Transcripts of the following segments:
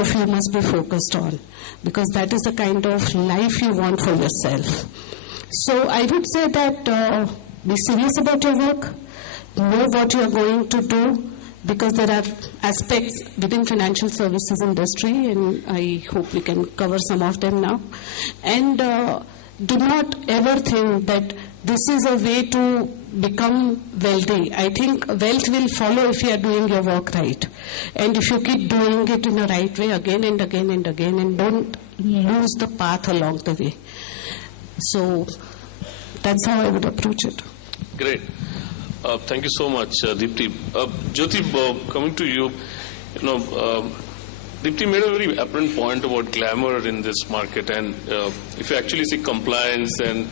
of you must be focused on, because that is the kind of life you want for yourself. So I would say that be serious about your work, know what you are going to do, because there are aspects within financial services industry, and I hope we can cover some of them now. And do not ever think that this is a way to become wealthy. I think wealth will follow if you are doing your work right. And if you keep doing it in the right way again and again and again, and don't lose the path along the way. So that's how I would approach it. Great. Thank you so much, Deepti. Jyoti, coming to you, Deepti made a very apparent point about glamour in this market, and if you actually see compliance and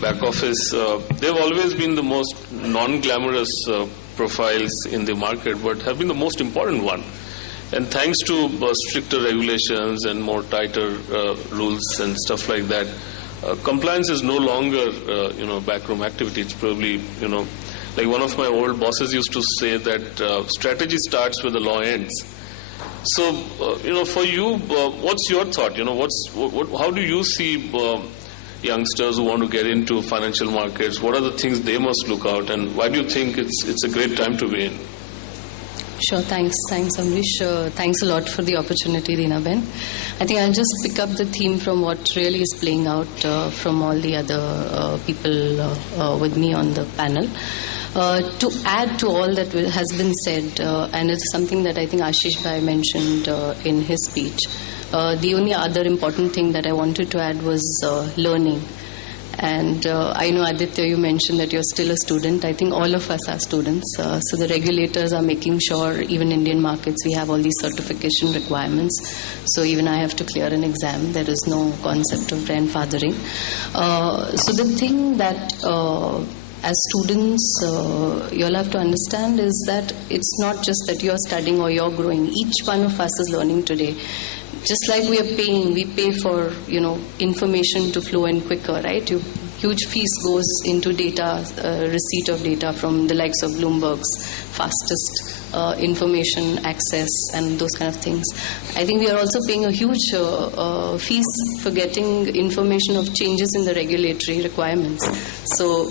back office, they've always been the most non-glamorous profiles in the market, but have been the most important one. And thanks to stricter regulations and more tighter rules and stuff like that, compliance is no longer, backroom activity. It's probably, like one of my old bosses used to say that strategy starts where the law ends. So, for you, what's your thought? How do you see youngsters who want to get into financial markets? What are the things they must look out, and why do you think it's a great time to be in? Sure, thanks Amrish. Thanks a lot for the opportunity, Reena Ben. I think I'll just pick up the theme from what really is playing out from all the other people with me on the panel. To add to all that has been said, and it's something that I think Ashish Bhai mentioned in his speech, the only other important thing that I wanted to add was learning. And I know, Aditya, you mentioned that you're still a student. I think all of us are students. So the regulators are making sure, even Indian markets, we have all these certification requirements. So even I have to clear an exam. There is no concept of grandfathering. So the thing that as students, you'll have to understand is that it's not just that you're studying or you're growing. Each one of us is learning today. Just like we are paying, we pay for, information to flow in quicker, right? Huge fees goes into data, receipt of data from the likes of Bloomberg's fastest information access and those kind of things. I think we are also paying a huge fees for getting information of changes in the regulatory requirements. So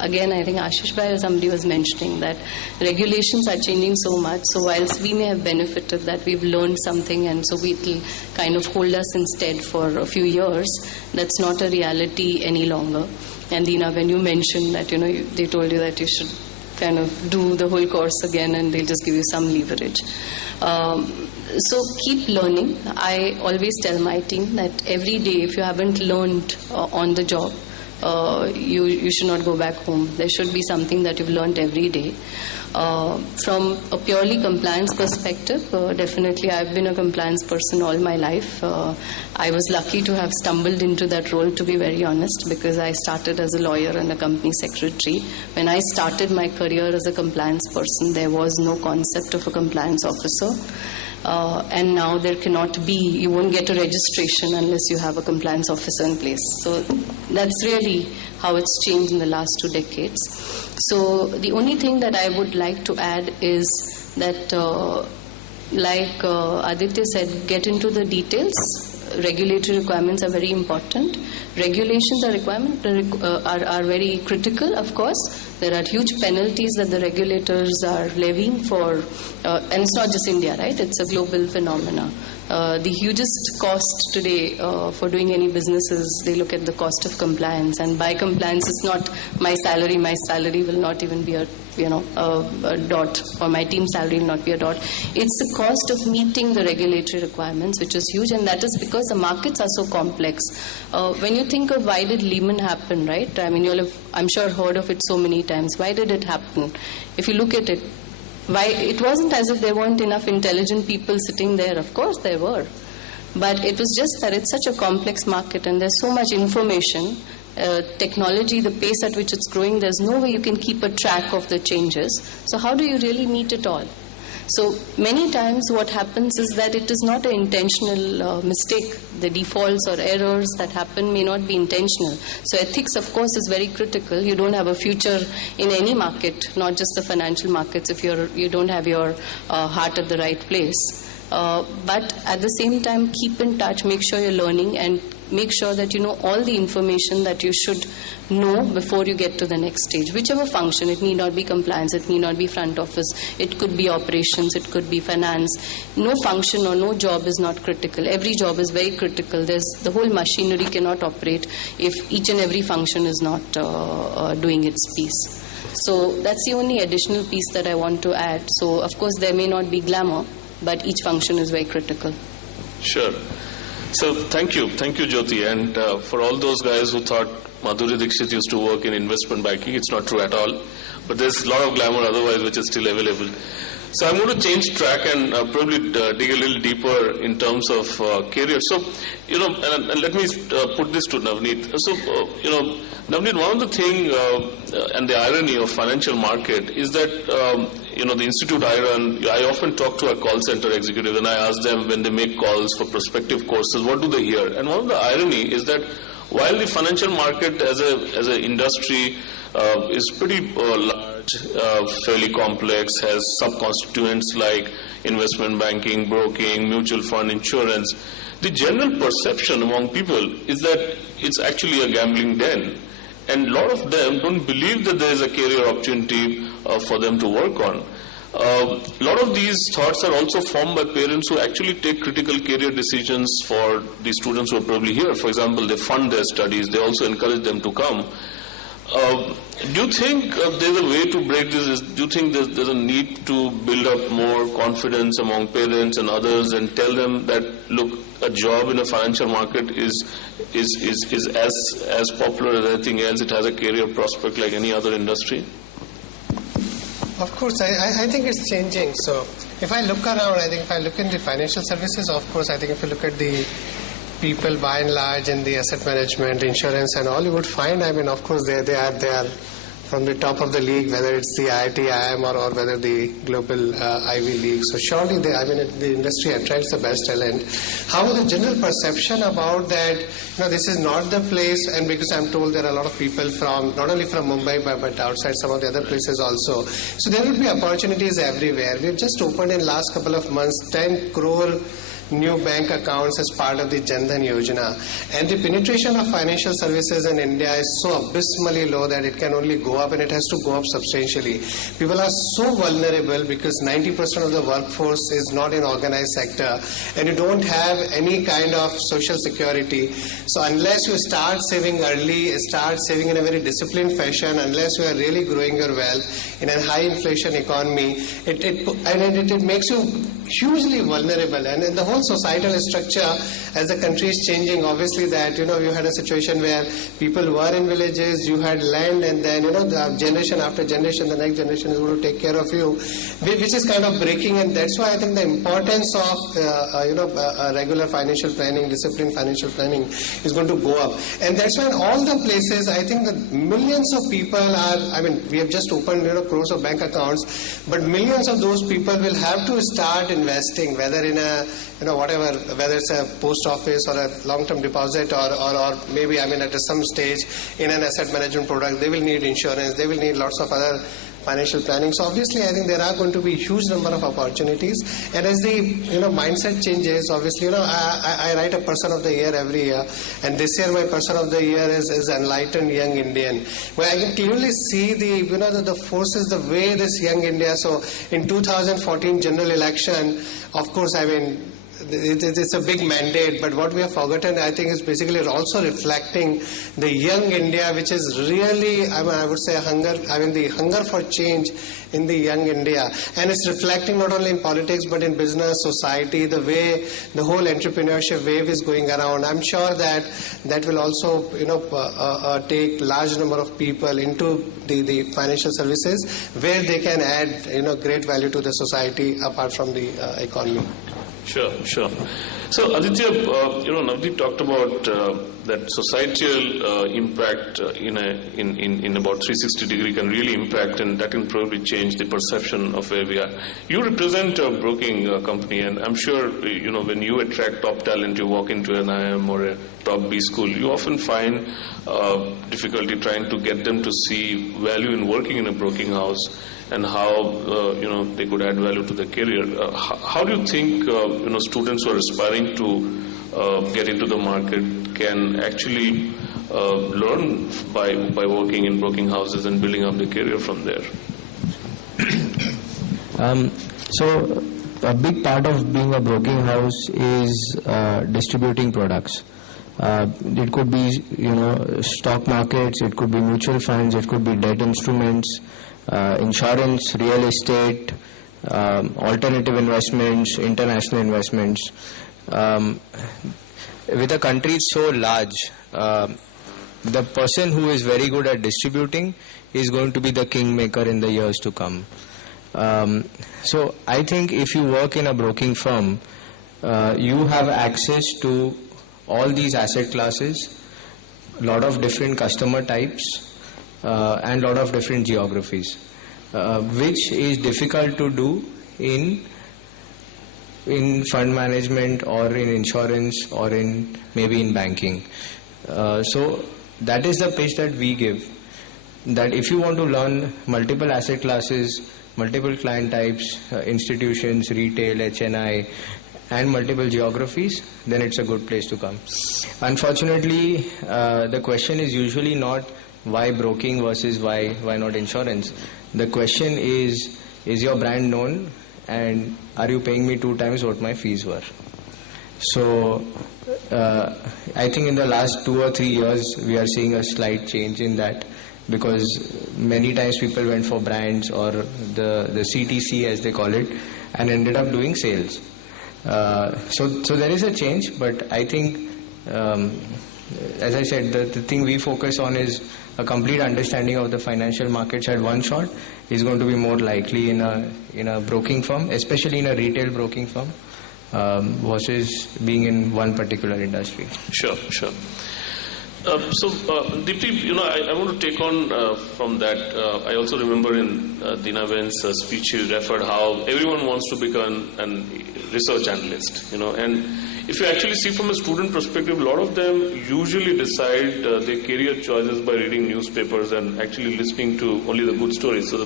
again, I think Ashish Bhai or somebody was mentioning that regulations are changing so much. So whilst we may have benefited that we've learned something, and so it will kind of hold us instead for a few years, that's not a reality any longer. And Deena, when you mentioned that, they told you that you should kind of do the whole course again and they'll just give you some leverage. So keep learning. I always tell my team that every day, if you haven't learned on the job, you should not go back home. There should be something that you've learned every day. From a purely compliance perspective, definitely I've been a compliance person all my life. I was lucky to have stumbled into that role, to be very honest, because I started as a lawyer and a company secretary. When I started my career as a compliance person, there was no concept of a compliance officer. And now there cannot be, you won't get a registration unless you have a compliance officer in place. So that's really how it's changed in the last 2 decades. So the only thing that I would like to add is that, like Aditya said, get into the details. Regulatory requirements are very important. Regulations are very critical, of course. There are huge penalties that the regulators are levying for, and it's not just India, right? It's a global phenomena. The hugest cost today for doing any business is they look at the cost of compliance, and by compliance it's not my salary will not even be a dot, or my team salary will not be a dot. It's the cost of meeting the regulatory requirements, which is huge, and that is because the markets are so complex. When you think of why did Lehman happen, right? I mean, you'll have, I'm sure, heard of it so many times. Why did it happen? If you look at it, why it wasn't as if there weren't enough intelligent people sitting there. Of course there were. But it was just that it's such a complex market and there's so much information. Technology, the pace at which it's growing, there's no way you can keep a track of the changes. So how do you really meet it all? So many times what happens is that it is not an intentional mistake. The defaults or errors that happen may not be intentional. So ethics, of course, is very critical. You don't have a future in any market, not just the financial markets, if you don't have your heart at the right place. But at the same time, keep in touch, make sure you're learning, and make sure that you know all the information that you should know before you get to the next stage. Whichever function, it need not be compliance, it need not be front office, it could be operations, it could be finance. No function or no job is not critical. Every job is very critical. The whole machinery cannot operate if each and every function is not doing its piece. So that's the only additional piece that I want to add. So of course there may not be glamour, but each function is very critical. Sure. So thank you, Jyoti. And for all those guys who thought Madhuri Dixit used to work in investment banking, it's not true at all. But there's a lot of glamour otherwise which is still available. So I'm going to change track and probably dig a little deeper in terms of career. So, and let me put this to Navneet. So, Navneet, one of the things and the irony of financial market is that, the institute I run, I often talk to a call center executive and I ask them when they make calls for prospective courses, what do they hear? And one of the irony is that while the financial market as an industry is pretty large, fairly complex, has sub-constituents like investment banking, broking, mutual fund, insurance, the general perception among people is that it's actually a gambling den. And a lot of them don't believe that there is a career opportunity for them to work on. A lot of these thoughts are also formed by parents who actually take critical career decisions for the students who are probably here. For example, they fund their studies. They also encourage them to come. Do you think there's a way to break this? Do you think there's a need to build up more confidence among parents and others and tell them that, look, a job in a financial market is as popular as anything else. It has a career prospect like any other industry? Of course, I think it's changing. So if I look around, I think if I look into financial services, of course, I think if you look at the people by and large in the asset management, insurance and all, you would find, of course, they are from the top of the league, whether it's the IIT, IIM or whether the global Ivy League. So surely the industry attracts the best talent. However, the general perception about that, this is not the place, and because I'm told there are a lot of people from, not only from Mumbai, but outside some of the other places also. So there will be opportunities everywhere. We've just opened in last couple of months 10 crore new bank accounts as part of the Jan Dhan Yojana. And the penetration of financial services in India is so abysmally low that it can only go up, and it has to go up substantially. People are so vulnerable because 90% of the workforce is not in organized sector, and you don't have any kind of social security. So unless you start saving early, start saving in a very disciplined fashion, unless you are really growing your wealth in a high inflation economy, it makes you hugely vulnerable. And in the whole societal structure, as the country is changing, obviously that, you had a situation where people were in villages, you had land, and then, the generation after generation, the next generation is going to take care of you, which is kind of breaking. And that's why I think the importance of, regular financial planning, disciplined financial planning is going to go up. And that's why in all the places, I think that millions of people are, we have just opened, crores of bank accounts, but millions of those people will have to start investing, whether in a, whatever, whether it's a post office or a long-term deposit or maybe, at some stage in an asset management product, they will need insurance, they will need lots of other financial planning. So obviously, I think there are going to be a huge number of opportunities. And as the, mindset changes, obviously, I write a person of the year every year. And this year, my person of the year is Enlightened Young Indian, where I can clearly see the forces, the way this young India. So in 2014 general election, of course, it's a big mandate, but what we have forgotten, I think, is basically also reflecting the young India, which is really, I would say, the hunger for change in the young India. And it's reflecting not only in politics, but in business, society, the way the whole entrepreneurship wave is going around. I'm sure that will also, take large number of people into the financial services, where they can add, great value to the society apart from the economy. Sure. So Aditya, Navdeep talked about that societal impact in about 360 degree can really impact, and that can probably change the perception of where we are. You represent a broking company, and I'm sure when you attract top talent, you walk into an IIM or a top B school, you often find difficulty trying to get them to see value in working in a broking house and how they could add value to their career. How do you think students who are aspiring to get into the market can actually learn by working in broking houses and building up their career from there? So a big part of being a broking house is distributing products. It could be stock markets, it could be mutual funds, it could be debt instruments, insurance, real estate, alternative investments, international investments. With a country so large, the person who is very good at distributing is going to be the kingmaker in the years to come. So I think if you work in a broking firm, you have access to all these asset classes, a lot of different customer types, and a lot of different geographies, which is difficult to do in fund management or in insurance or maybe in banking. So that is the pitch that we give, that if you want to learn multiple asset classes, multiple client types, institutions, retail, HNI, and multiple geographies, then it's a good place to come. Unfortunately, the question is usually not why broking versus why not insurance. The question is your brand known, and are you paying me 2 times what my fees were? So I think in the last 2 or 3 years we are seeing a slight change in that, because many times people went for brands or the CTC as they call it and ended up doing sales. So there is a change, but I think as I said, the thing we focus on is a complete understanding of the financial markets at one shot is going to be more likely in a broking firm, especially in a retail broking firm, versus being in one particular industry. Sure. So, Deepti, I want to take on from that. I also remember in Dina Ben's speech, she referred how everyone wants to become a research analyst, and if you actually see from a student perspective, a lot of them usually decide their career choices by reading newspapers and actually listening to only the good stories. So,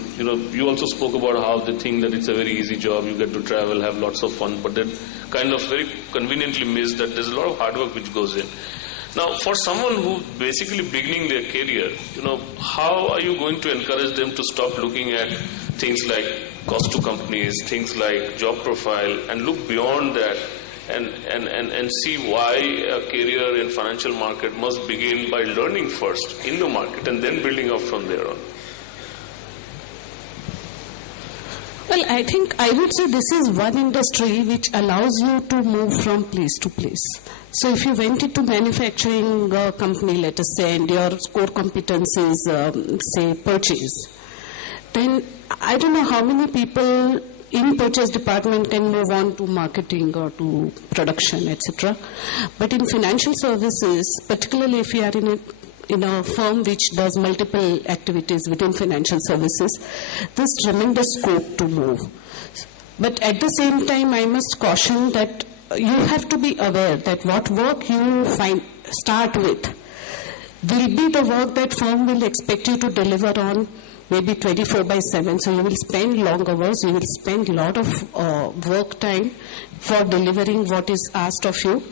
you also spoke about how they think that it's a very easy job, you get to travel, have lots of fun, but then kind of very conveniently miss that there's a lot of hard work which goes in. Now, for someone who basically beginning their career, how are you going to encourage them to stop looking at things like cost to companies, things like job profile, and look beyond that and see why a career in financial market must begin by learning first in the market and then building up from there on? Well, I would say this is one industry which allows you to move from place to place. So if you went into manufacturing company, let us say, and your core competence is, say, purchase, then I don't know how many people in purchase department can move on to marketing or to production, etc. But in financial services, particularly if you are in a firm which does multiple activities within financial services, there's tremendous scope to move. But at the same time, I must caution that you have to be aware that what work you start with will be the work that firm will expect you to deliver on, maybe 24/7. So you will spend long hours, you will spend a lot of work time for delivering what is asked of you.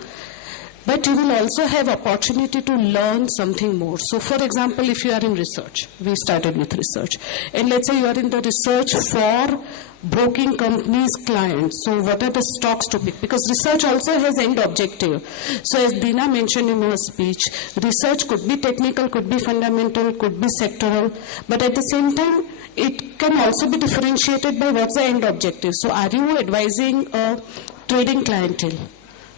But you will also have opportunity to learn something more. So for example, if you are in research, we started with research, and let's say you are in the research for broking companies' clients. So what are the stocks to pick? Because research also has end objective. So as Dina mentioned in her speech, research could be technical, could be fundamental, could be sectoral, but at the same time, it can also be differentiated by what's the end objective. So are you advising a trading clientele?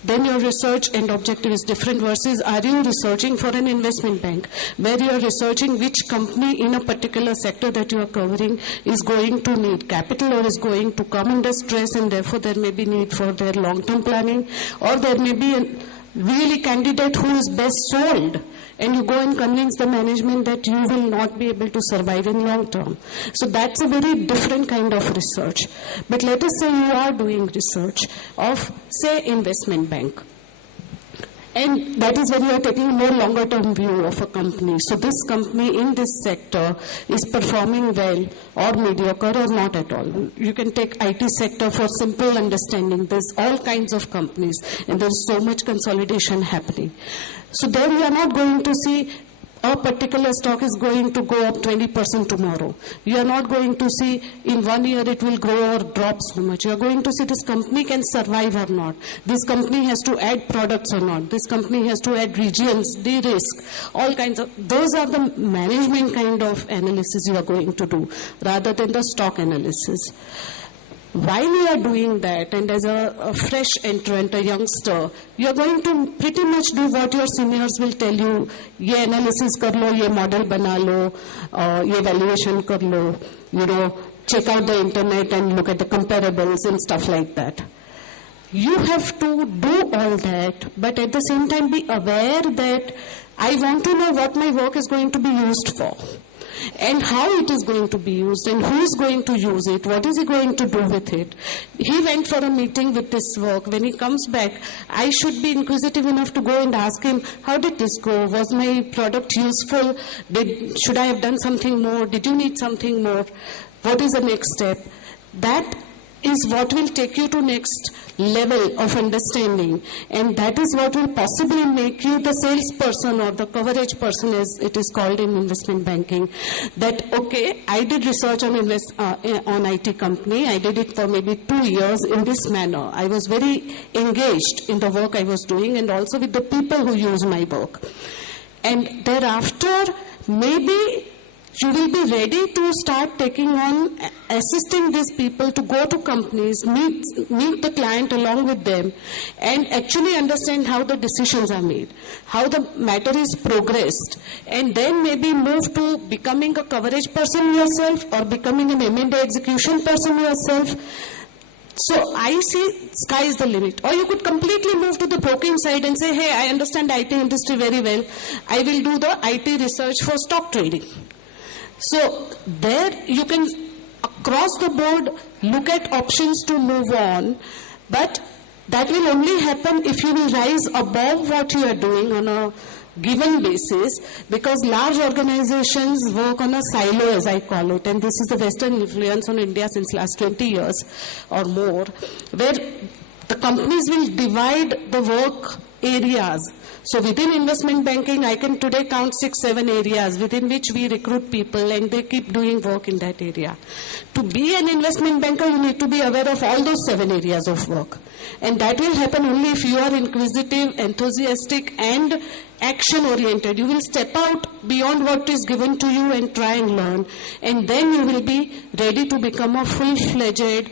then your research and objective is different versus are you researching for an investment bank where you are researching which company in a particular sector that you are covering is going to need capital or is going to come under stress, and therefore there may be need for their long-term planning, or there may be a really candidate who is best sold, and you go and convince the management that you will not be able to survive in long term. So that's a very different kind of research. But let us say you are doing research of, say, investment bank. And that is when you are taking a more longer term view of a company. So this company in this sector is performing well or mediocre or not at all. You can take IT sector for simple understanding. There's all kinds of companies and there's so much consolidation happening. So there you are not going to see a particular stock is going to go up 20% tomorrow. You are not going to see in 1 year it will grow or drop so much. You are going to see this company can survive or not. This company has to add products or not. This company has to add regions, de-risk, all kinds of, those are the management kind of analysis you are going to do rather than the stock analysis. While you are doing that, and as a fresh entrant, a youngster, you are going to pretty much do what your seniors will tell you. Ye analysis kar lo, ye model bana lo, ye valuation kar lo, check out the internet and look at the comparables and stuff like that. You have to do all that, but at the same time be aware that I want to know what my work is going to be used for. And how it is going to be used, and who is going to use it, what is he going to do with it. He went for a meeting with this work. When he comes back, I should be inquisitive enough to go and ask him, how did this go? Was my product useful? Should I have done something more? Did you need something more? What is the next step? That is what will take you to next level of understanding, and that is what will possibly make you the salesperson or the coverage person, as it is called in investment banking. That, okay, I did research on IT company. I did it for maybe 2 years in this manner. I was very engaged in the work I was doing and also with the people who use my work. And thereafter, maybe you will be ready to start taking on assisting these people to go to companies, meet the client along with them, and actually understand how the decisions are made, how the matter is progressed, and then maybe move to becoming a coverage person yourself or becoming an M&A execution person yourself. So I see sky is the limit. Or you could completely move to the broking side and say, hey, I understand IT industry very well. I will do the IT research for stock trading. So there you can, across the board, look at options to move on, but that will only happen if you will rise above what you are doing on a given basis, because large organizations work on a silo, as I call it, and this is the Western influence on India since last 20 years or more, where the companies will divide the work areas. So within investment banking, I can today count 6-7 areas within which we recruit people and they keep doing work in that area. To be an investment banker, you need to be aware of all those 7 areas of work. And that will happen only if you are inquisitive, enthusiastic, and action-oriented. You will step out beyond what is given to you and try and learn. And then you will be ready to become a full-fledged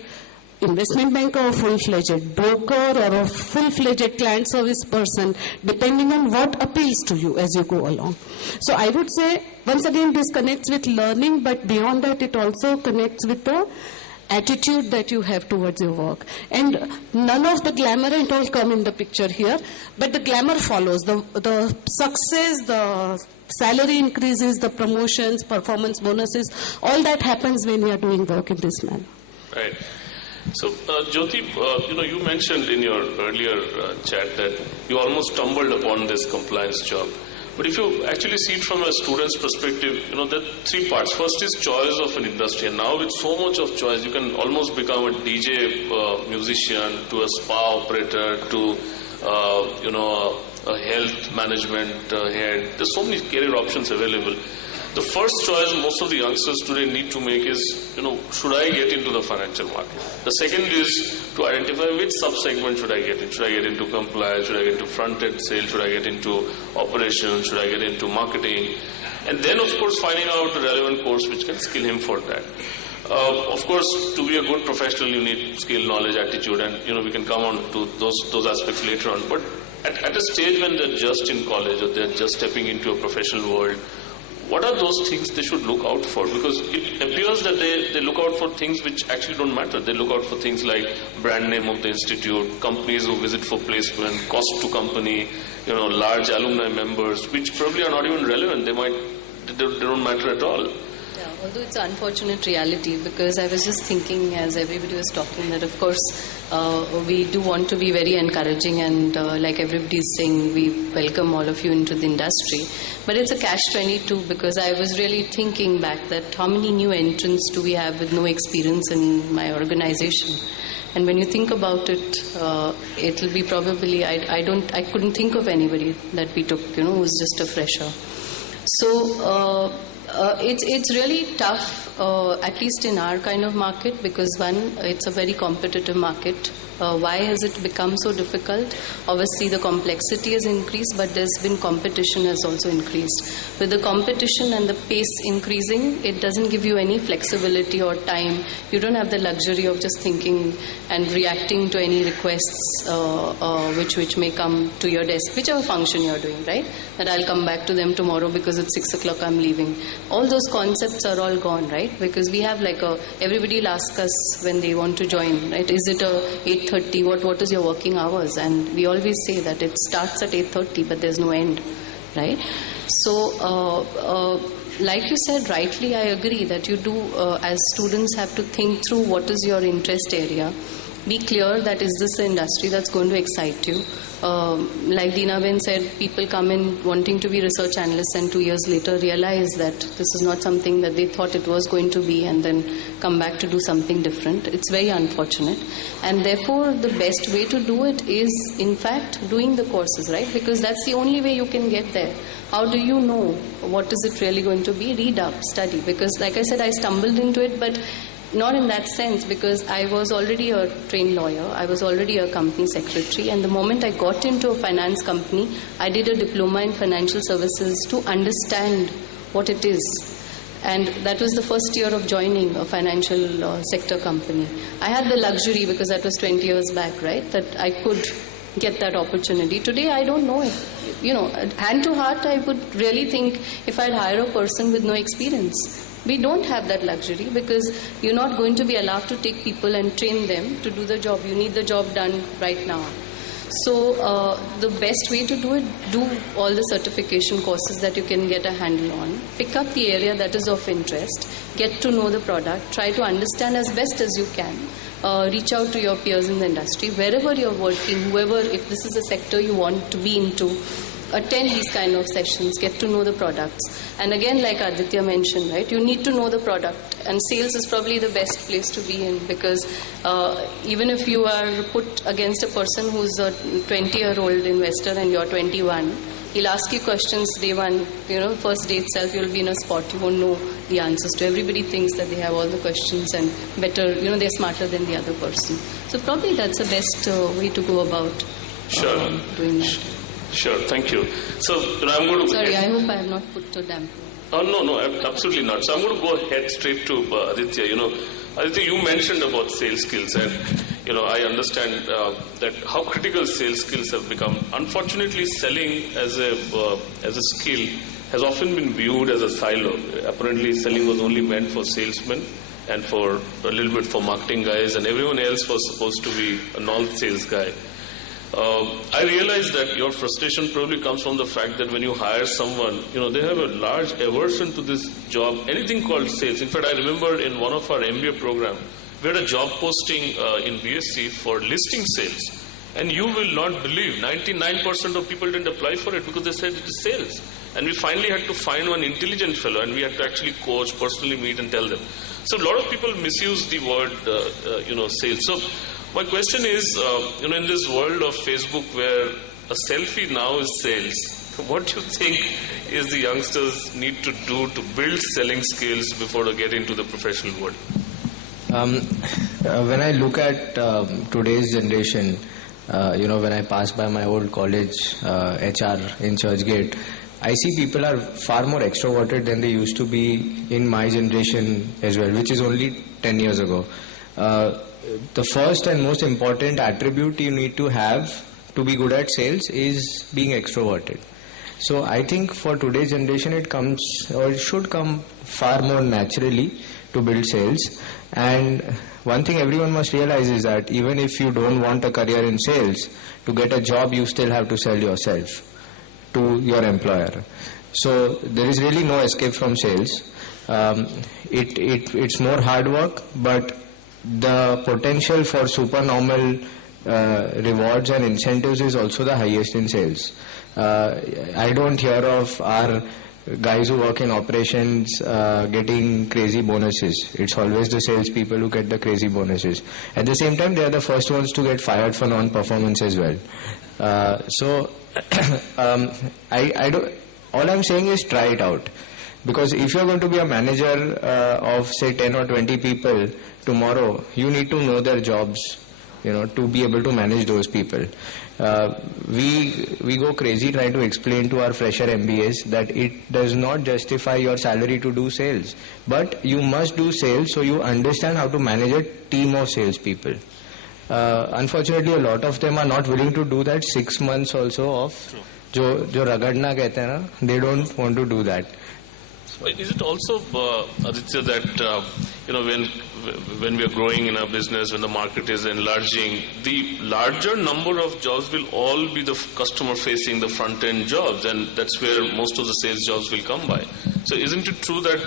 investment banker or full-fledged broker or a full-fledged client service person, depending on what appeals to you as you go along. So I would say, once again, this connects with learning, but beyond that, it also connects with the attitude that you have towards your work. And none of the glamour and all come in the picture here, but the glamour follows. The success, the salary increases, the promotions, performance bonuses, all that happens when you are doing work in this manner. Right. So, Jyoti, you mentioned in your earlier chat that you almost stumbled upon this compliance job. But if you actually see it from a student's perspective, there are 3 parts. First is choice of an industry. And now with so much of choice, you can almost become a DJ musician, to a spa operator, to, a health management head. There's so many career options available. The first choice most of the youngsters today need to make is, should I get into the financial market? The second is to identify which sub-segment should I get in. Should I get into compliance? Should I get into front-end sales? Should I get into operations? Should I get into marketing? And then, of course, finding out the relevant course which can skill him for that. Of course, to be a good professional, you need skill, knowledge, attitude, and we can come on to those aspects later on. But at a stage when they're just in college or they're just stepping into a professional world, what are those things they should look out for? Because it appears that they look out for things which actually don't matter. They look out for things like brand name of the institute, companies who visit for placement, cost to company, large alumni members, which probably are not even relevant. They don't matter at all. Yeah, although it's an unfortunate reality, because I was just thinking as everybody was talking that of course we do want to be very encouraging and like everybody is saying, we welcome all of you into the industry. But it's a catch-22, because I was really thinking back that how many new entrants do we have with no experience in my organization? And when you think about it, it'll be probably, I couldn't think of anybody that we took, who's just a fresher. So it's really tough, at least in our kind of market, because one, it's a very competitive market. Why has it become so difficult? Obviously the complexity has increased, but there's been competition has also increased. With the competition and the pace increasing, it doesn't give you any flexibility or time. You don't have the luxury of just thinking and reacting to any requests which may come to your desk, whichever function you're doing, right? That I'll come back to them tomorrow because at 6 o'clock I'm leaving. All those concepts are all gone, right? Because we have everybody will ask us when they want to join, right? Is it a 8:30? What is your working hours? And we always say that it starts at 8:30, but there's no end, right? So, like you said rightly, I agree that you do, as students, have to think through what is your interest area. Be clear that is this the industry that's going to excite you. Like Deenaben said, people come in wanting to be research analysts and 2 years later realize that this is not something that they thought it was going to be, and then come back to do something different. It's very unfortunate. And therefore, the best way to do it is, in fact, doing the courses, right? Because that's the only way you can get there. How do you know what is it really going to be? Read up, study. Because like I said, I stumbled into it, but not in that sense, because I was already a trained lawyer. I was already a company secretary. And the moment I got into a finance company, I did a diploma in financial services to understand what it is. And that was the first year of joining a financial sector company. I had the luxury, because that was 20 years back, right, that I could get that opportunity. Today, I don't know it. Hand to heart, I would really think if I'd hire a person with no experience. We don't have that luxury, because you're not going to be allowed to take people and train them to do the job. You need the job done right now. So the best way to do it, do all the certification courses that you can get a handle on. Pick up the area that is of interest. Get to know the product. Try to understand as best as you can. Reach out to your peers in the industry. Wherever you're working, whoever, if this is a sector you want to be into, attend these kind of sessions, get to know the products. And again, like Aditya mentioned, right, you need to know the product. And sales is probably the best place to be in, because even if you are put against a person who's a 20-year-old investor and you're 21, he'll ask you questions day one. First day itself, you'll be in a spot. You won't know the answers to. Everybody thinks that they have all the questions and better, they're smarter than the other person. So probably that's the best way to go about doing that. Sure, thank you. So I'm going to... Sorry, I hope I have not put to dampen. Oh, no, absolutely not. So I'm going to go ahead straight to Aditya. Aditya, you mentioned about sales skills, and I understand that how critical sales skills have become. Unfortunately, selling as a skill has often been viewed as a silo. Apparently, selling was only meant for salesmen and for a little bit for marketing guys, and everyone else was supposed to be a non-sales guy. I realize that your frustration probably comes from the fact that when you hire someone, they have a large aversion to this job, anything called sales. In fact, I remember in one of our MBA program, we had a job posting in BSc for listing sales. And you will not believe, 99% of people didn't apply for it because they said it is sales. And we finally had to find one intelligent fellow, and we had to actually coach, personally meet and tell them. So a lot of people misuse the word, sales. So my question is, in this world of Facebook where a selfie now is sales, what do you think is the youngsters need to do to build selling skills before they get into the professional world? When I look at today's generation, when I pass by my old college, HR in Churchgate, I see people are far more extroverted than they used to be in my generation as well, which is only 10 years ago. The first and most important attribute you need to have to be good at sales is being extroverted. So I think for today's generation it comes, or it should come far more naturally to build sales. And one thing everyone must realize is that even if you don't want a career in sales, to get a job you still have to sell yourself to your employer. So there is really no escape from sales. It's more hard work, but the potential for supernormal rewards and incentives is also the highest in sales. I don't hear of our guys who work in operations getting crazy bonuses. It's always the sales people who get the crazy bonuses. At the same time, they are the first ones to get fired for non-performance as well. I don't. All I'm saying is try it out. Because if you're going to be a manager of say 10 or 20 people tomorrow, you need to know their jobs, to be able to manage those people. We go crazy trying to explain to our fresher MBAs that it does not justify your salary to do sales. But you must do sales so you understand how to manage a team of salespeople. Unfortunately, a lot of them are not willing to do that 6 months also of jo ragadna kehte hain na, they don't want to do that. Is it also, Aditya, that when we are growing in our business, when the market is enlarging, the larger number of jobs will all be the customer-facing, the front-end jobs, and that's where most of the sales jobs will come by. So isn't it true that,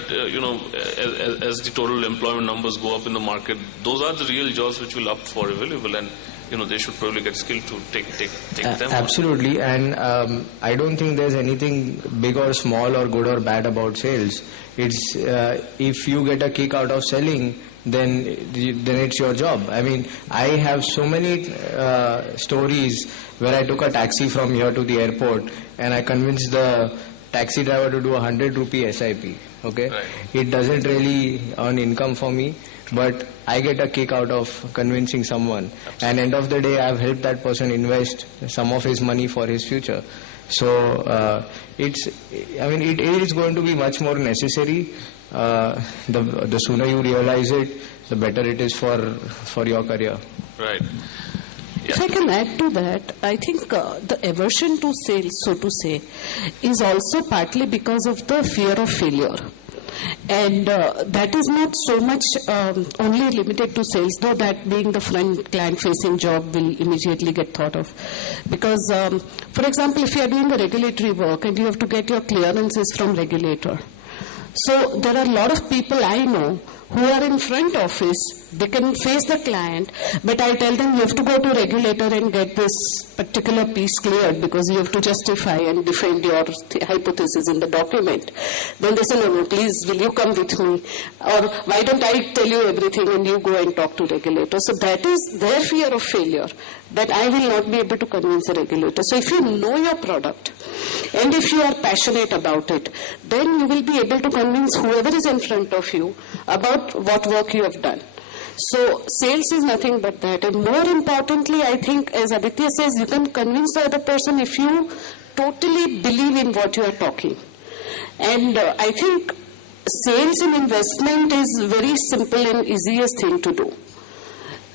as the total employment numbers go up in the market, those are the real jobs which will up for available, and they should probably get skilled to take them. Absolutely, and I don't think there's anything big or small or good or bad about sales. It's if you get a kick out of selling, then it's your job. I mean, I have so many stories where I took a taxi from here to the airport and I convinced the taxi driver to do 100 rupee SIP. Okay, right. It doesn't really earn income for me, but I get a kick out of convincing someone. Absolutely. And end of the day, I've helped that person invest some of his money for his future. So it is going to be much more necessary. The sooner you realize it, the better it is for your career. Right. Yeah. If I can add to that, I think the aversion to sales, so to say, is also partly because of the fear of failure. And that is not so much only limited to sales, though that being the front client-facing job will immediately get thought of. Because, for example, if you are doing a regulatory work and you have to get your clearances from regulator, so there are a lot of people I know who are in front office, they can face the client, but I tell them you have to go to regulator and get this particular piece cleared because you have to justify and defend your hypothesis in the document. Then they say, no, please, will you come with me? Or why don't I tell you everything and you go and talk to regulator? So that is their fear of failure, that I will not be able to convince a regulator. So if you know your product, and if you are passionate about it, then you will be able to convince whoever is in front of you about what work you have done. So sales is nothing but that. And more importantly, I think, as Aditya says, you can convince the other person if you totally believe in what you are talking. And I think sales and investment is very simple and easiest thing to do.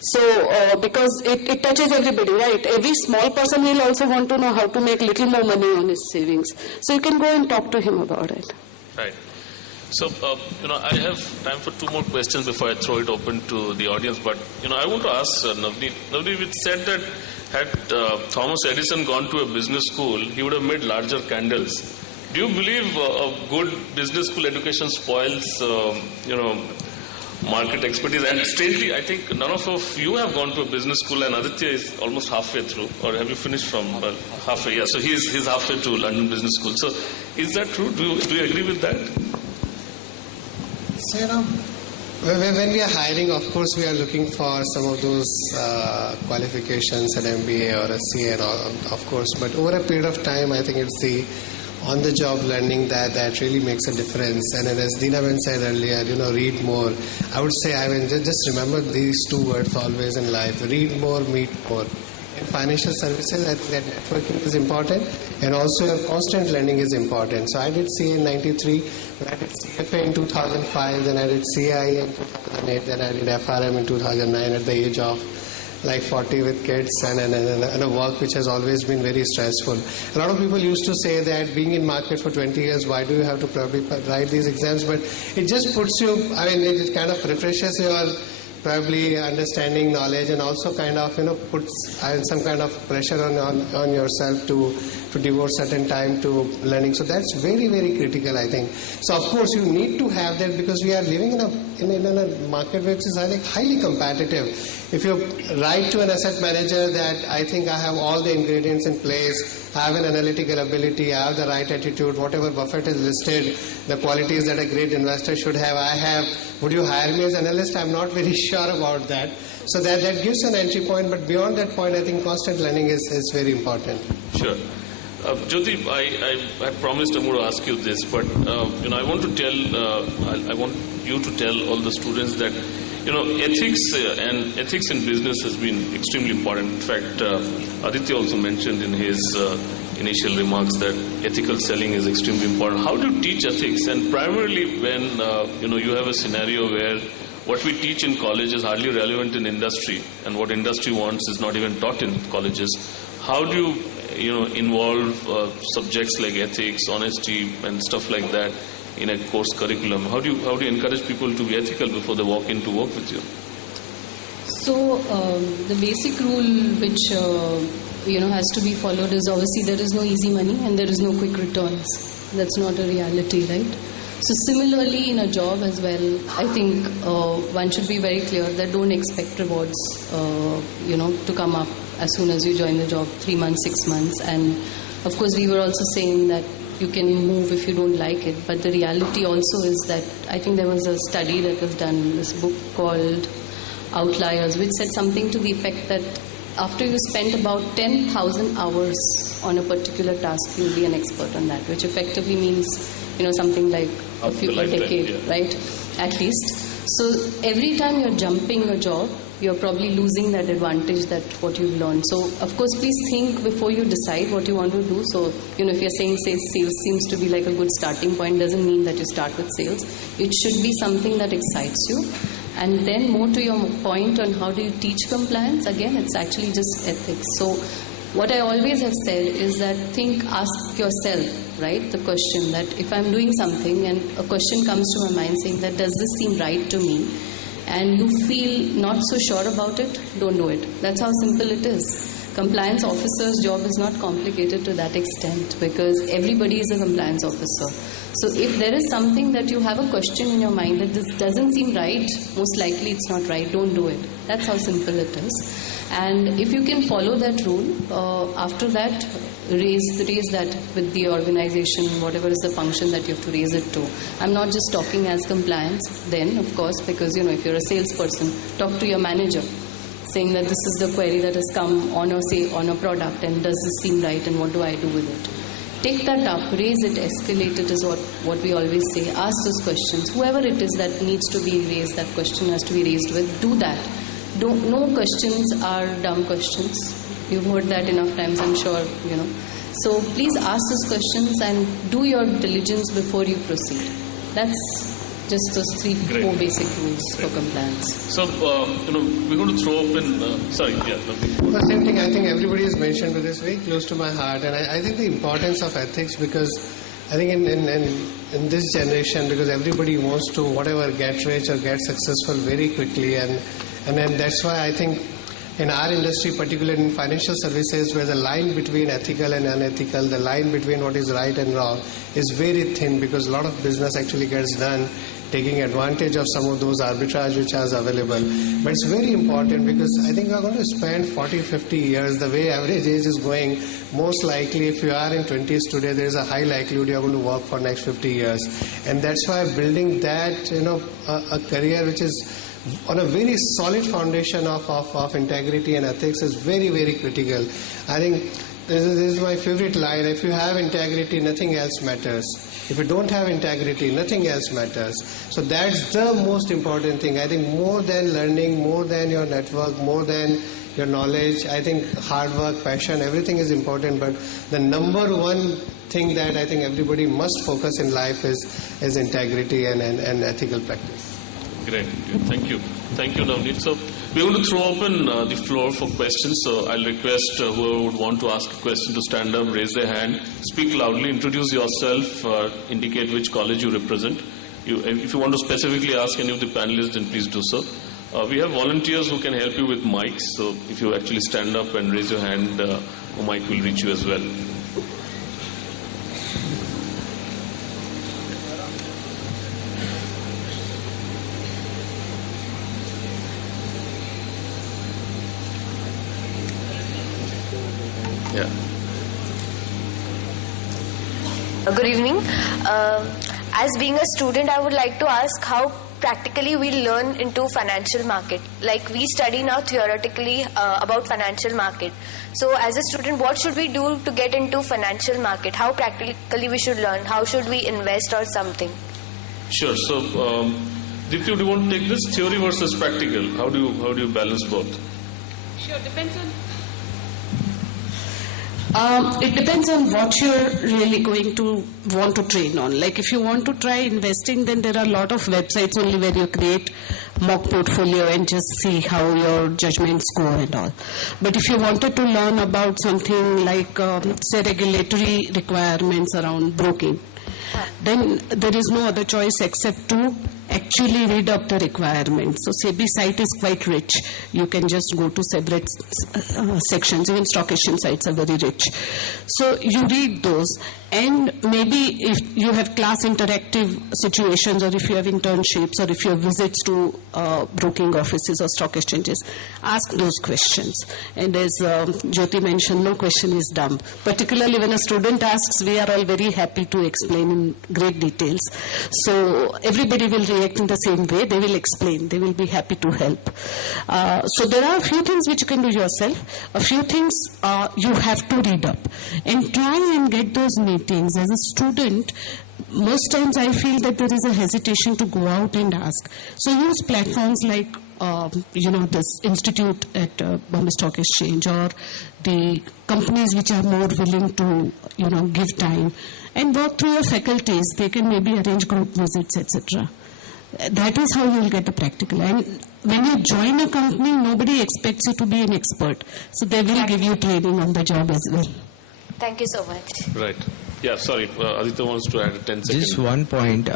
So, because it touches everybody, right? Every small person will also want to know how to make little more money on his savings. So you can go and talk to him about it. Right. So, I have time for 2 more questions before I throw it open to the audience. But, I want to ask Navneet. Navneet, it said that had Thomas Edison gone to a business school, he would have made larger candles. Do you believe a good business school education spoils, market expertise? And strangely, I think none of you have gone to a business school, and Aditya is almost halfway through. Or have you finished from halfway? Yeah, so he's halfway to London Business School. So is that true? Do you agree with that? So, when we are hiring, of course, we are looking for some of those qualifications, an MBA or a CA, and all, of course. But over a period of time, I think it's the on-the-job learning that really makes a difference. And as Dinaben said earlier, read more. I would say, just remember these 2 words always in life: read more, meet more. in financial services, I think that networking is important, and also your constant learning is important. So I did CA in 93, I did CFA in 2005, then I did CIE in 2008, then I did FRM in 2009 at the age of like 40 with kids and a work which has always been very stressful. A lot of people used to say that being in market for 20 years, why do you have to probably write these exams? But it just puts you, it kind of refreshes your probably understanding, knowledge, and also kind of puts some kind of pressure on yourself to devote certain time to learning. So that's very, very critical, I think. So of course you need to have that, because we are living in a market which is highly competitive. If you write to an asset manager that I think I have all the ingredients in place, I have an analytical ability, I have the right attitude, whatever Buffett has listed, the qualities that a great investor should have, I have, would you hire me as an analyst? I'm not very sure about that. So that gives an entry point, but beyond that point, I think constant learning is very important. Sure. Jyoti, I promised I'm going to ask you this, but I want to tell, I want you to tell all the students that ethics and ethics in business has been extremely important. In fact, Aditya also mentioned in his initial remarks that ethical selling is extremely important. How do you teach ethics? And primarily when you have a scenario where what we teach in college is hardly relevant in industry, and what industry wants is not even taught in colleges. How do you involve subjects like ethics, honesty, and stuff like that in a course curriculum? How do you encourage people to be ethical before they walk in to work with you? So the basic rule which has to be followed is, obviously there is no easy money and there is no quick returns. That's not a reality, right? So similarly in a job as well, I think one should be very clear that don't expect rewards to come up as soon as you join the job, 3 months, 6 months. And of course we were also saying that you can move if you don't like it, but the reality also is that I think there was a study that was done in this book called Outliers, which said something to the effect that after you spend about 10,000 hours on a particular task, you'll be an expert on that, which effectively means something like a decade, yeah. Right? At least. So every time you're jumping a job, you're probably losing that advantage, that what you've learned. So of course, please think before you decide what you want to do. So if you're saying sales seems to be like a good starting point, doesn't mean that you start with sales. It should be something that excites you. And then more to your point on how do you teach compliance, again, it's actually just ethics. So what I always have said is that ask yourself, right, the question that if I'm doing something and a question comes to my mind saying that does this seem right to me, and you feel not so sure about it, don't do it. That's how simple it is. Compliance officer's job is not complicated to that extent, because everybody is a compliance officer. So if there is something that you have a question in your mind that this doesn't seem right, most likely it's not right, don't do it. That's how simple it is. And if you can follow that rule, after that, raise that with the organization, whatever is the function that you have to raise it to. I'm not just talking as compliance then, of course, because if you're a salesperson, talk to your manager, saying that this is the query that has come on a product, and does this seem right, and what do I do with it? Take that up, raise it, escalate it is what we always say. Ask those questions. Whoever it is that needs to be raised, that question has to be raised with, do that. No questions are dumb questions. You've heard that enough times, I'm sure, So please ask those questions and do your diligence before you proceed. That's just those 4 basic rules for compliance. So, we're going to throw open... The same thing I think everybody has mentioned, but it's very close to my heart. And I think the importance of ethics, because I think in this generation, because everybody wants to, whatever, get rich or get successful very quickly. And then that's why I think in our industry, particularly in financial services, where the line between ethical and unethical, the line between what is right and wrong is very thin, because a lot of business actually gets done taking advantage of some of those arbitrage which are available. But it's very important, because I think we are going to spend 40, 50 years, the way average age is going, most likely if you are in 20s today, there is a high likelihood you are going to work for next 50 years. And that's why building that, a career which is on a very solid foundation of integrity and ethics is very, very critical. I think this is my favorite line. If you have integrity, nothing else matters. If you don't have integrity, nothing else matters. So that's the most important thing. I think more than learning, more than your network, more than your knowledge, I think hard work, passion, everything is important. But the number one thing that I think everybody must focus in life is integrity and ethical practice. Great. Thank you. Thank you, Navneet. So we're going to throw open the floor for questions. So I'll request whoever would want to ask a question to stand up, raise their hand, speak loudly, introduce yourself, indicate which college you represent. If you want to specifically ask any of the panelists, then please do so. We have volunteers who can help you with mics. So if you actually stand up and raise your hand, a mic will reach you as well. Yeah. Good evening. As being a student, I would like to ask how practically we learn into financial market. Like we study now theoretically about financial market. So as a student, what should we do to get into financial market? How practically we should learn? How should we invest or something? Sure. So, Dipti, do you want to take this theory versus practical? How do you balance both? Sure, depends on. It depends on what you're really going to want to train on. Like if you want to try investing, then there are a lot of websites only where you create mock portfolio and just see how your judgments go and all. But if you wanted to learn about something like, say, regulatory requirements around broking, then there is no other choice except to actually read up the requirements. So SEBI site is quite rich. You can just go to separate sections. Even stock exchange sites are very rich. So you read those, and maybe if you have class interactive situations, or if you have internships, or if you have visits to broking offices or stock exchanges, ask those questions. And as Jyoti mentioned, no question is dumb. Particularly when a student asks, we are all very happy to explain in great details. So everybody will react in the same way. They will explain. They will be happy to help. So there are a few things which you can do yourself. A few things you have to read up. And try and get those meetings. As a student, most times I feel that there is a hesitation to go out and ask. So use platforms like this institute at Bombay Stock Exchange, or the companies which are more willing to, give time, and work through your faculties. They can maybe arrange group visits, etc. That is how you will get the practical. And when you join a company, nobody expects you to be an expert. So they will give you training on the job as well. Thank you so much. Right. Yeah, sorry. Aditya wants to add 10 seconds. Just one point.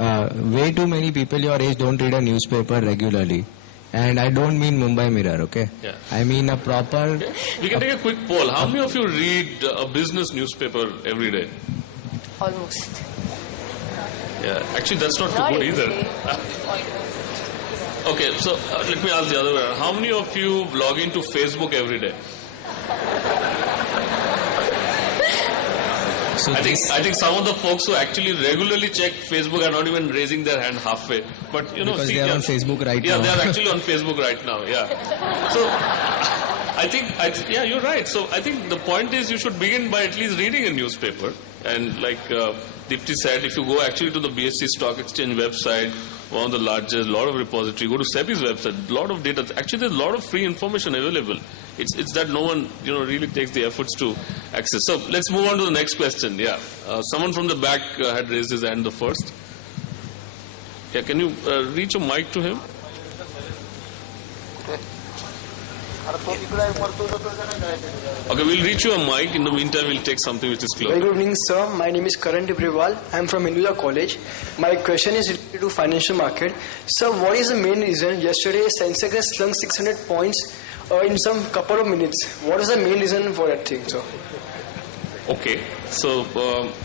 Way too many people your age don't read a newspaper regularly. And I don't mean Mumbai Mirror, okay? Yeah. I mean a proper... Okay. We can take a quick poll. How many of you read a business newspaper every day? Almost. Yeah, actually that's not too good either. Okay, so let me ask the other way. How many of you log into Facebook every day? So I think some of the folks who actually regularly check Facebook are not even raising their hand halfway. But because they are on Facebook right now. Yeah, they are actually on Facebook right now. Yeah. So I think you're right. So I think the point is you should begin by at least reading a newspaper. And like Dipti said, if you go actually to the BSE Stock Exchange website, one of the largest, lot of repository, go to SEBI's website, a lot of data. Actually, there's a lot of free information available. It's that no one really takes the efforts to access. So let's move on to the next question. Yeah, someone from the back had raised his hand the first. Yeah, can you reach a mic to him? Okay, we'll reach you a mic. In the meantime, we'll take something which is close. Very good evening, sir. My name is Karan Tibrewal. I'm from Hinduja College. My question is related to financial market. Sir, what is the main reason yesterday Sensex has slung 600 points in some couple of minutes? What is the main reason for that thing, sir? Okay, so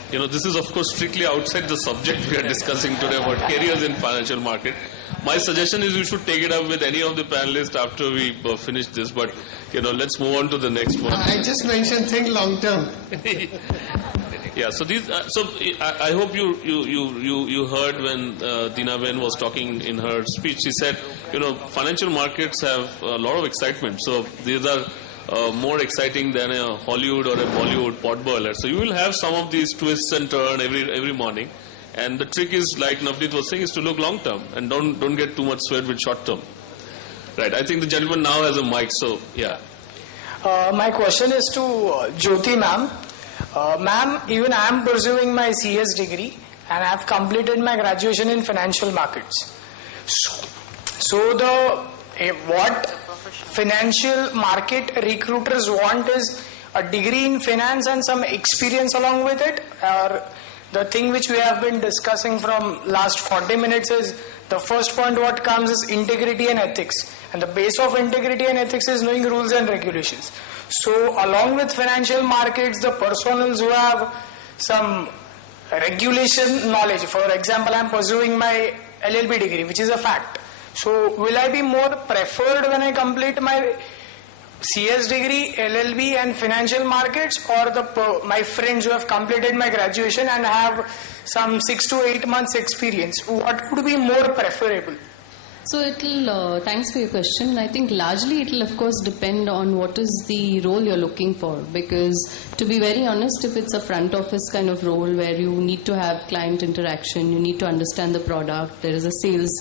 this is of course strictly outside the subject we are discussing today about careers in financial market. My suggestion is you should take it up with any of the panelists after we finish this. But let's move on to the next one. I just mentioned think long term. Yeah, so these. I hope you heard when Dina Ben was talking in her speech. She said, financial markets have a lot of excitement. So these are more exciting than a Hollywood or a Bollywood potboiler. So you will have some of these twists and turns every morning. And the trick is, like Navneet was saying, is to look long term and don't get too much sweat with short term. Right. I think the gentleman now has a mic, so yeah. My question is to Jyoti ma'am. Ma'am, even I am pursuing my CS degree and I have completed my graduation in financial markets. So what financial market recruiters want is a degree in finance and some experience along with it, or the thing which we have been discussing from last 40 minutes is the first point what comes is integrity and ethics. And the base of integrity and ethics is knowing rules and regulations. So along with financial markets, the personals who have some regulation knowledge, for example, I am pursuing my LLB degree, which is a fact. So will I be more preferred when I complete my CS degree, LLB and financial markets, or my friends who have completed my graduation and have some 6 to 8 months experience? What would be more preferable? So thanks for your question. I think largely it'll of course depend on what is the role you're looking for, because to be very honest, if it's a front office kind of role where you need to have client interaction, you need to understand the product, there is a sales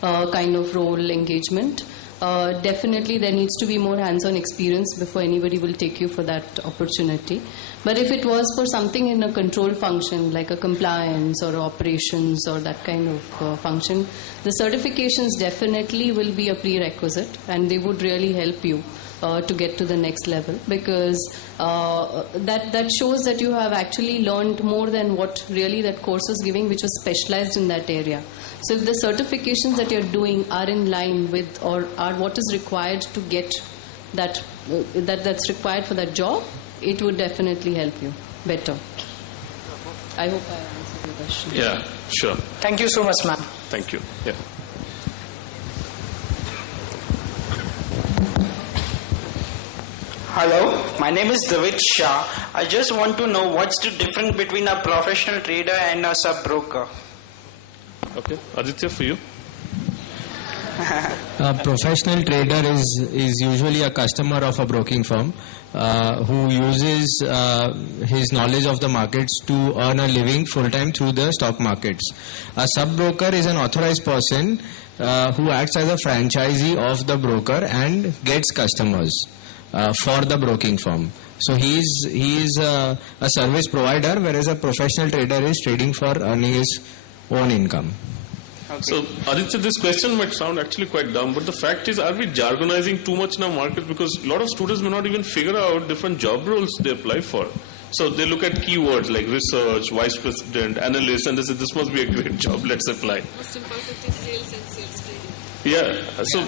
kind of role engagement, definitely there needs to be more hands-on experience before anybody will take you for that opportunity. But if it was for something in a control function like a compliance or operations or that kind of function, the certifications definitely will be a prerequisite and they would really help you to get to the next level, because that shows that you have actually learned more than what really that course was giving, which was specialized in that area. So if the certifications that you're doing are in line with or are what is required to get that's required for that job, it would definitely help you better. I hope I answered your question. Yeah, sure. Thank you so much, ma'am. Thank you. Yeah. Hello, my name is David Shah. I just want to know what's the difference between a professional trader and a sub-broker. Okay. Aditya, for you? A professional trader is usually a customer of a broking firm who uses his knowledge of the markets to earn a living full-time through the stock markets. A sub-broker is an authorized person who acts as a franchisee of the broker and gets customers for the broking firm. So he is a service provider, whereas a professional trader is trading for earning his own income. Okay. So, Aditya, this question might sound actually quite dumb, but the fact is, are we jargonizing too much in our market? Because a lot of students may not even figure out different job roles they apply for. So they look at keywords like research, vice president, analyst, and they say, this must be a great job, let's apply. Most important is sales and sales trading. Yeah, so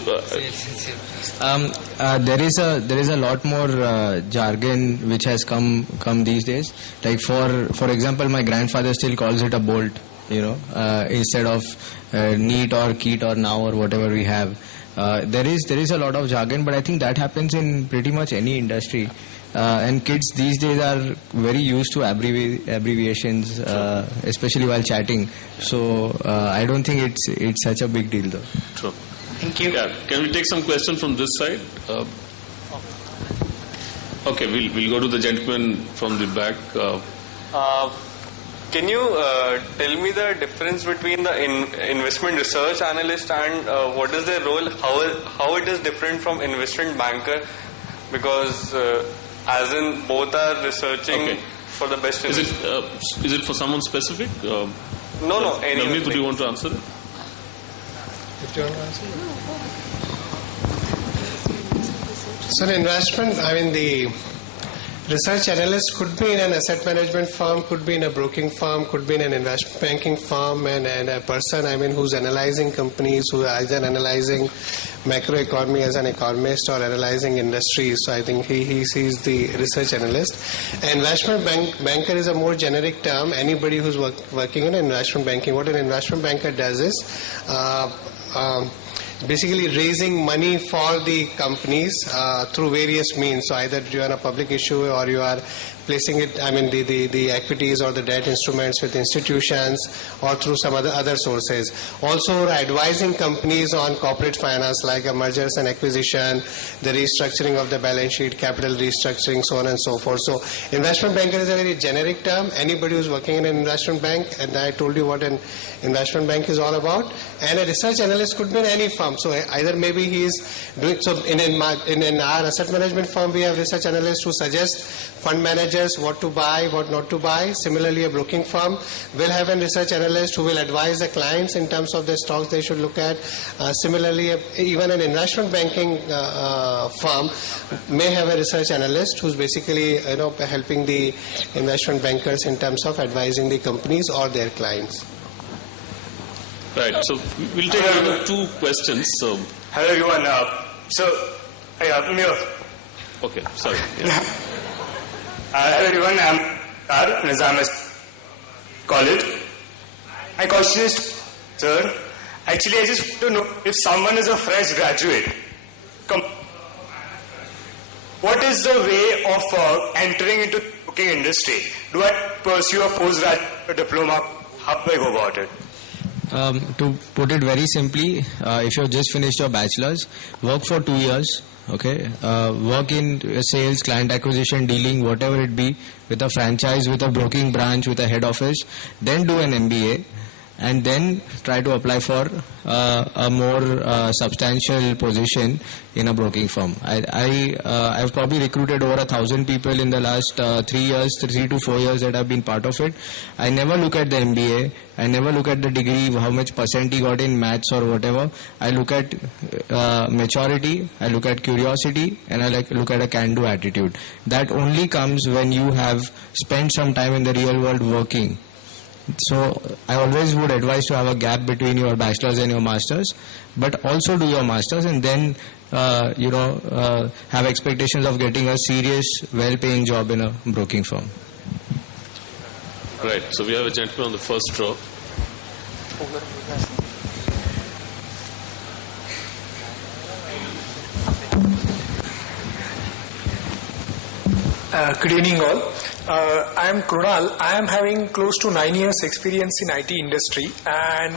there is a lot more jargon which has come these days. Like for example, my grandfather still calls it a bolt, instead of neat or keat or now or whatever we have. There is a lot of jargon, but I think that happens in pretty much any industry. And kids these days are very used to abbreviations, especially while chatting. So I don't think it's such a big deal though. True. Thank you. Yeah. Can we take some questions from this side? Okay, we'll go to the gentleman from the back. Can you tell me the difference between the investment research analyst and what is their role? How it is different from investment banker? Because as in both are researching for the best. Is it for someone specific? No. Navneet, do you want to answer it? If you want to answer. So the investment, the research analyst could be in an asset management firm, could be in a broking firm, could be in an investment banking firm, and a person, who's analyzing companies, who is either analyzing macroeconomy as an economist or analyzing industries. So I think he sees the research analyst. Investment banker is a more generic term. Anybody who's working in investment banking. What an investment banker does is basically raising money for the companies through various means. So either you are a public issue or you are placing it, I mean, the equities or the debt instruments with institutions or through some other sources. Also advising companies on corporate finance like mergers and acquisition, the restructuring of the balance sheet, capital restructuring, so on and so forth. So investment banker is a very generic term. Anybody who's working in an investment bank, and I told you what an investment bank is all about. And a research analyst could be in any firm. So either maybe he's doing, so in our asset management firm, we have research analysts who suggest fund managers what to buy, what not to buy. Similarly, a broking firm will have a research analyst who will advise the clients in terms of the stocks they should look at. Similarly, even an investment banking firm may have a research analyst who's basically helping the investment bankers in terms of advising the companies or their clients. Right. So we'll take another 2 questions. So hello everyone. I'm here. Okay. Sorry. Yeah. Hello everyone. I'm Nizam College. My question is, sir, actually I just want to know if someone is a fresh graduate, what is the way of entering into the booking industry? Do I pursue a postgraduate diploma? How do I go about it? To put it very simply, if you've just finished your bachelor's, work for 2 years, okay, work in sales, client acquisition, dealing, whatever it be, with a franchise, with a broking branch, with a head office, then do an MBA, and then try to apply for a more substantial position in a broking firm. I've probably recruited over 1,000 people in the last 3 to 4 years that I've been part of it. I never look at the MBA. I never look at the degree, how much percent he got in maths or whatever. I look at maturity, I look at curiosity, and I look at a can-do attitude. That only comes when you have spent some time in the real world working. So I always would advise to have a gap between your bachelor's and your master's, but also do your master's and then have expectations of getting a serious, well-paying job in a broking firm. Right. So we have a gentleman on the first row. Good evening all. I am Krunal. I am having close to 9 years experience in IT industry and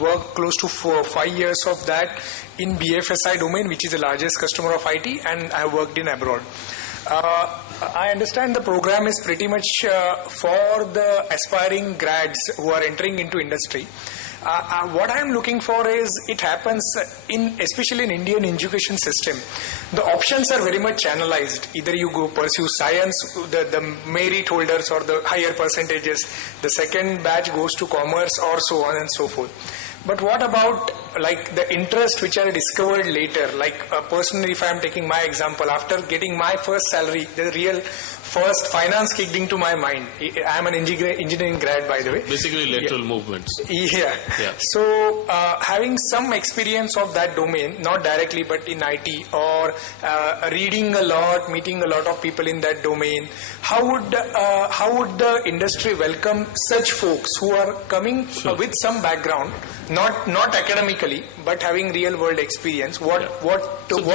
worked close to 5 years of that in BFSI domain, which is the largest customer of IT, and I worked in abroad. I understand the program is pretty much for the aspiring grads who are entering into industry. What I am looking for is, it happens especially in Indian education system, the options are very much channelized. Either you go pursue science, the merit holders or the higher percentages, the second batch goes to commerce or so on and so forth. But what about like the interest which I discovered later? Like personally, if I am taking my example, after getting my first salary, the real first finance kicked into my mind. I am an engineering grad, by the way. Basically lateral movements. Yeah. So having some experience of that domain, not directly but in IT, or reading a lot, meeting a lot of people in that domain, how would the industry welcome such folks who are coming with some background, not academically, but having real world experience? What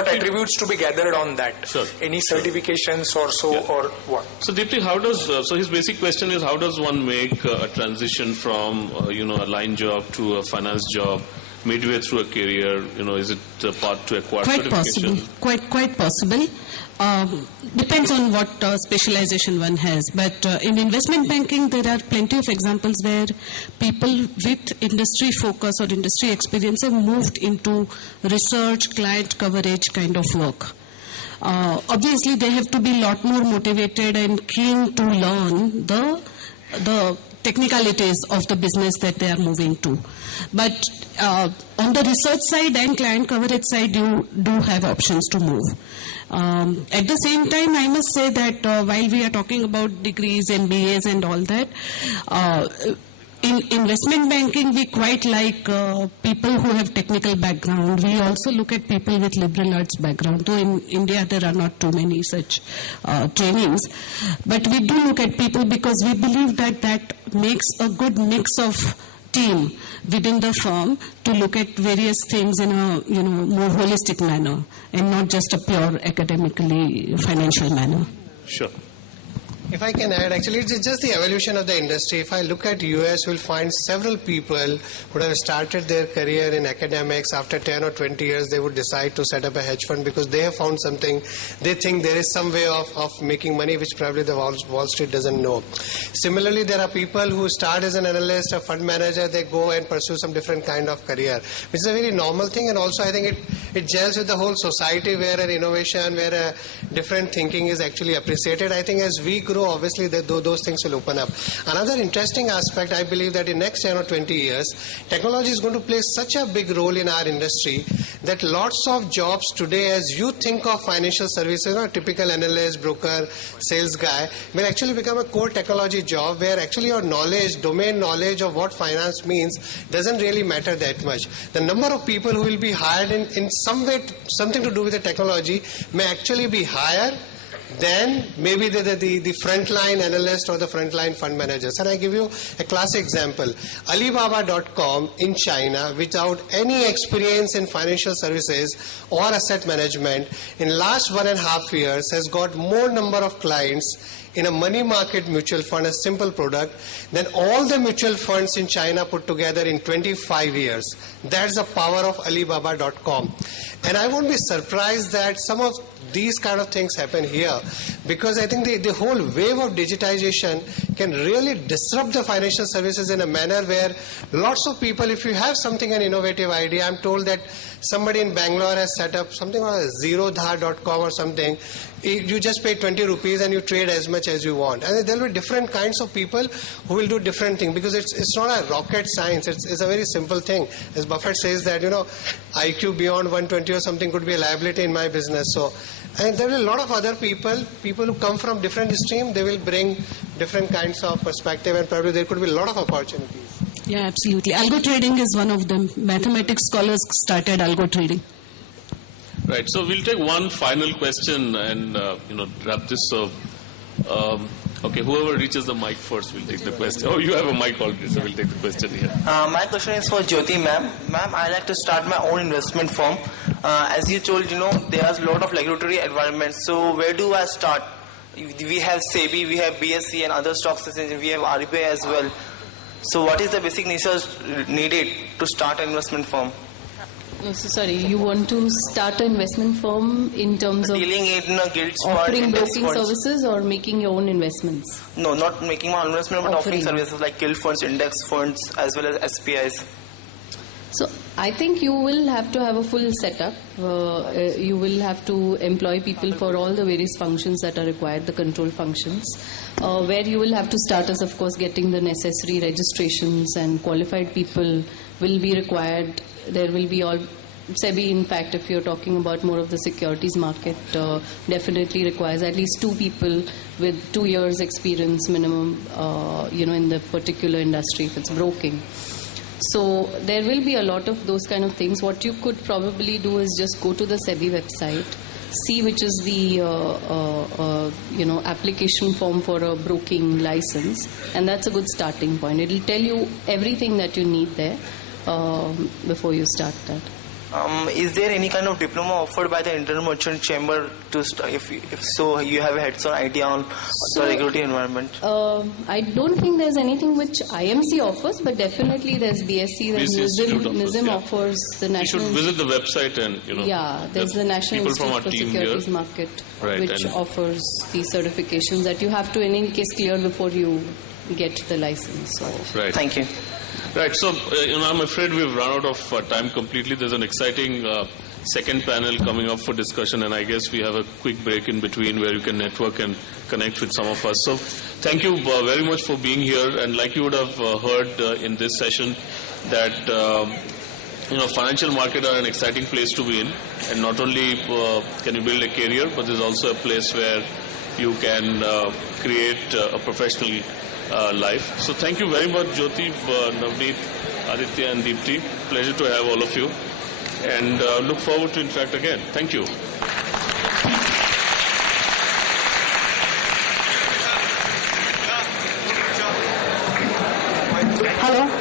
attributes to be gathered on that? Any certifications or so, or what? So Deepti, how does so his basic question is, how does one make a transition from a line job to a finance job midway through a career? Is it a path to acquire certification? Quite possible. Depends on what specialization one has. But in investment banking, there are plenty of examples where people with industry focus or industry experience have moved into research, client coverage kind of work. Obviously, they have to be a lot more motivated and keen to learn the technicalities of the business that they are moving to. But on the research side and client coverage side, you do have options to move. At the same time, I must say that while we are talking about degrees, MBAs and all that, in investment banking, we quite like people who have technical background. We also look at people with liberal arts background. Though in India there are not too many such trainings. But we do look at people because we believe that makes a good mix of team within the firm to look at various things in a more holistic manner and not just a pure academically financial manner. Sure. If I can add, actually it's just the evolution of the industry. If I look at US, we'll find several people who have started their career in academics. After 10 or 20 years, they would decide to set up a hedge fund because they have found something. They think there is some way of making money which probably the Wall Street doesn't know. Similarly, there are people who start as an analyst, a fund manager, they go and pursue some different kind of career, which is a very normal thing. And also I think it gels with the whole society where an innovation, where a different thinking is actually appreciated. I think as we grow, obviously those things will open up. Another interesting aspect, I believe that in next 10 or 20 years, technology is going to play such a big role in our industry that lots of jobs today, as you think of financial services, a typical analyst, broker, sales guy, will actually become a core technology job where actually your knowledge, domain knowledge of what finance means doesn't really matter that much. The number of people who will be hired in some way, something to do with the technology may actually be higher than maybe the frontline analyst or the frontline fund managers. And I give you a classic example. Alibaba.com in China, without any experience in financial services or asset management, in last 1.5 years has got more number of clients in a money market mutual fund, a simple product, than all the mutual funds in China put together in 25 years. That's the power of Alibaba.com. And I won't be surprised that some of these kind of things happen here, because I think the whole wave of digitization can really disrupt the financial services in a manner where lots of people, if you have something, an innovative idea, I'm told that somebody in Bangalore has set up something like zerodha.com or something. You just pay 20 rupees and you trade as much as you want. And there will be different kinds of people who will do different things, because it's not a rocket science. It's a very simple thing. As Buffett says that, IQ beyond 120 or something could be a liability in my business. So, and there will be a lot of other people who come from different streams. They will bring different kinds of perspective, and probably there could be a lot of opportunities. Yeah, absolutely. Algo trading is one of them. Mathematics scholars started algo trading. Right. So we'll take one final question and wrap this. So, okay, whoever reaches the mic first will take the question. Oh, you have a mic already, so we'll take the question here. My question is for Jyoti ma'am. Ma'am, I like to start my own investment firm. As you told, there's a lot of regulatory environments. So where do I start? We have SEBI, we have BSE and other stock exchanges. We have RBI as well. So what is the basic research needed to start an investment firm? No, so sorry, you want to start an investment firm in terms of dealing in guilds, offering broking services or making your own investments? No, not making my own investment, but offering services like guild funds, index funds, as well as SPIs. So I think you will have to have a full setup. You will have to employ people for all the various functions that are required, the control functions. Where you will have to start is, of course, getting the necessary registrations, and qualified people will be required. There will be all SEBI, in fact, if you're talking about more of the securities market, definitely requires at least 2 people with 2 years experience minimum, in the particular industry if it's broking. So there will be a lot of those kind of things. What you could probably do is just go to the SEBI website, see which is the application form for a broking license, and that's a good starting point. It will tell you everything that you need there before you start that. Is there any kind of diploma offered by the Internal Merchant Chamber to if so you have a heads-on idea on the regulatory environment? I don't think there's anything which IMC offers, but definitely there's BSE, there's NISM offers the national. You should visit the website and Yeah, there's the National Institute for Securities Market, which offers the certifications that you have to in any case clear before you get the license. So. Right. Thank you. Right, so I'm afraid we've run out of time completely. There's an exciting second panel coming up for discussion, and I guess we have a quick break in between where you can network and connect with some of us. So thank you very much for being here, and like you would have heard in this session that financial market are an exciting place to be in, and not only can you build a career, but there's also a place where you can create a professional life. So thank you very much, Jyoti, Navneet, Aditya and Deepti. Pleasure to have all of you, and look forward to interact again. Thank you. Hello.